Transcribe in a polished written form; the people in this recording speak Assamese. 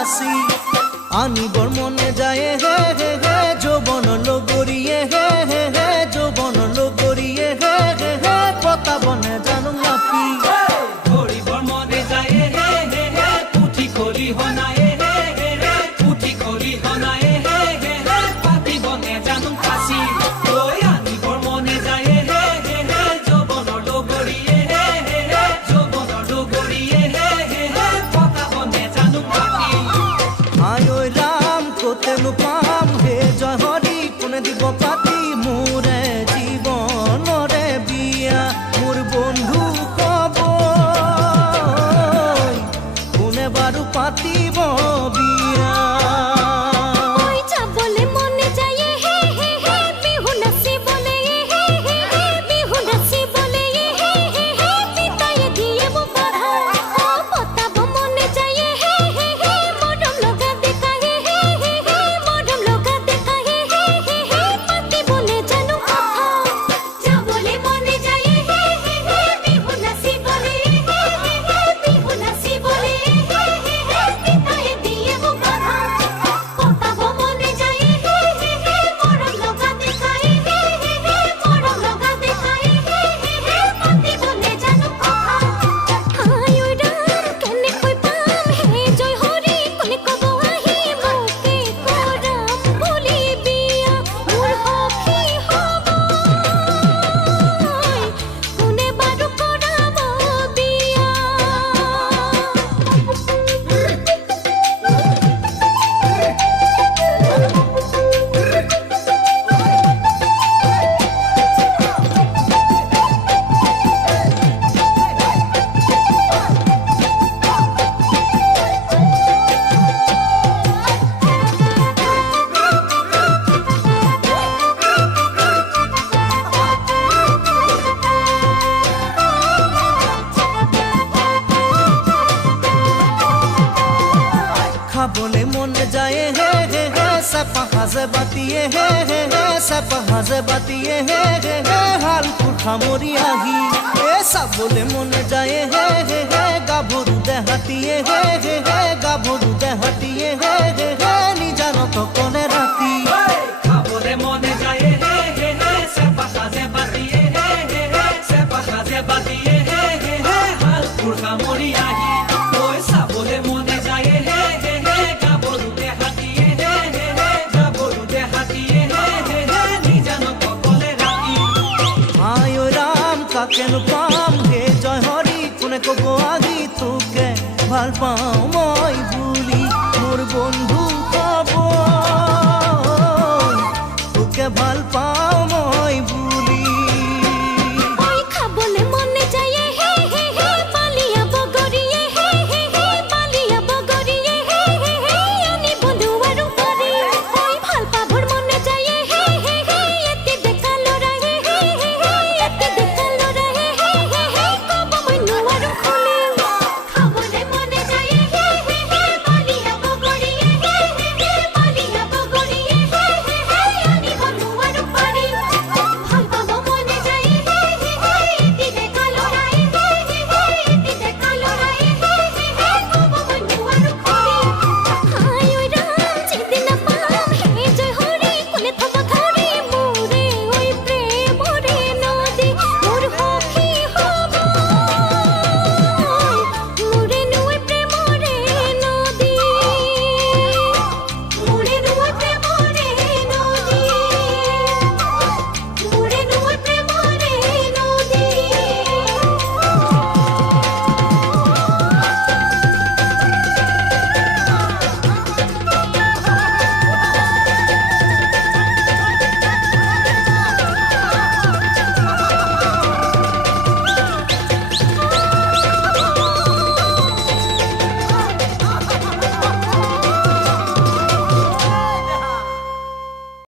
কাশি আনিবৰ মনে যায় হে হে হে যৌবন লগৰিয়ে হে হে হে যৌবন লগৰিয়ে হে হে হে পতাবনে জানো নাকি ধৰিবৰ মনে যায় হে হে হে পুঠি খলি হনায়ে হে হে হে পুঠি খলি হনায়ে হে হে হে পাতিবনে জানো কাশি ঐ আনিবৰ মনে যায় হে হে হে যৌবনৰ লগৰিয়ে হে হে হে যৌবনৰ লগৰিয়ে হে হে হে পতাবনে জানো নাকি আই ঐ ৰাম কতেনো পাম হে জয় হৰি কোনে দিব পাতি মোৰে জীৱনৰে বিয়া মোৰ বন্ধু কব কোনে বাৰু পাতিব বিয়া খাবলে মন যায় হে হে হে চেপা সাজে বাতিয়ে হে হে হে চেপা সাজে বাতিয়ে হে হে হে হালপুৰ সামৰি আহি এ চাবলে মন যায় হে হে হে গাভৰু দেহাতিয়ে হে হে হে গাভৰু দেহাতিয়ে হে হে হে নিজানত কনে ৰাতি খাবলে মনে যায় হে হে হে চেপা সাজে বাতিয়ে হে হে হে চেপা সাজে বাতিয়ে হে হে হে হালপুৰ সামৰি আহি ঐ চাবলে মনে যায় হে হে হে গাভৰু দেহাতিয়ে হে হে হে গাভৰু দেহাতিয়ে হে হে হে নিজানত কলে ৰাতি আই ঐ ৰাম কাকেনো পাম হে জয় হৰি কোনে কব আহি তোকে ভাল পাওঁ মই বুলি মোৰ বন্ধু